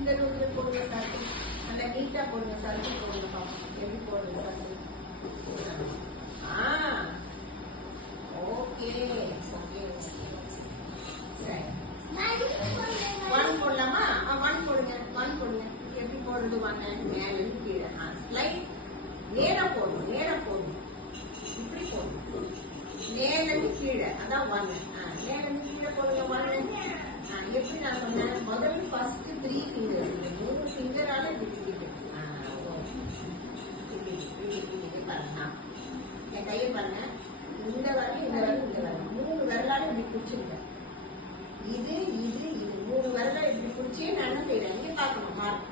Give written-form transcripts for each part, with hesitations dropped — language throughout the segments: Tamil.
இந்த ரூட்ல போடுங்க சர்க்கிள். அந்த நீட்டா போடுங்க சர்க்கிள் போடுங்க பாப்போம். எப்படி போடுங்க சர்க்கிள். ஓகே ஓகே சரி. 1 போடலாமா? 1 போடுங்க. 1 போடுங்க. எப்படி போடுறது? 1 மேல இருந்து கீழே. ஸ்லைட் நேரா போடணும். நேரா போடணும். இப்படி போடணும். மேல இருந்து கீழே. அதான் 1. மேல இருந்து கீழே போடுங்க. 1. எப்படி நான் சொன்னேன்? முதல்ல ஃபர்ஸ்ட் 3 ஃபிங்கர்ஸ். 3 ஃபிங்கரால இப்படி பாருங்க. என் கையை பாருங்க. இந்த வரல இந்த வரல இந்த வரல 3 விரலால இப்படி பிடிச்சிருங்க. இது இது இது 3 விரலால இப்படி பிடிச்சி நான் என்ன செய்யறேன்? இங்க பார்க்கணும். மார்க்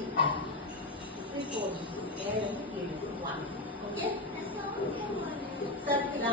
இப்படி போடணும். மேல இருந்து கீழே 1. Okay circle.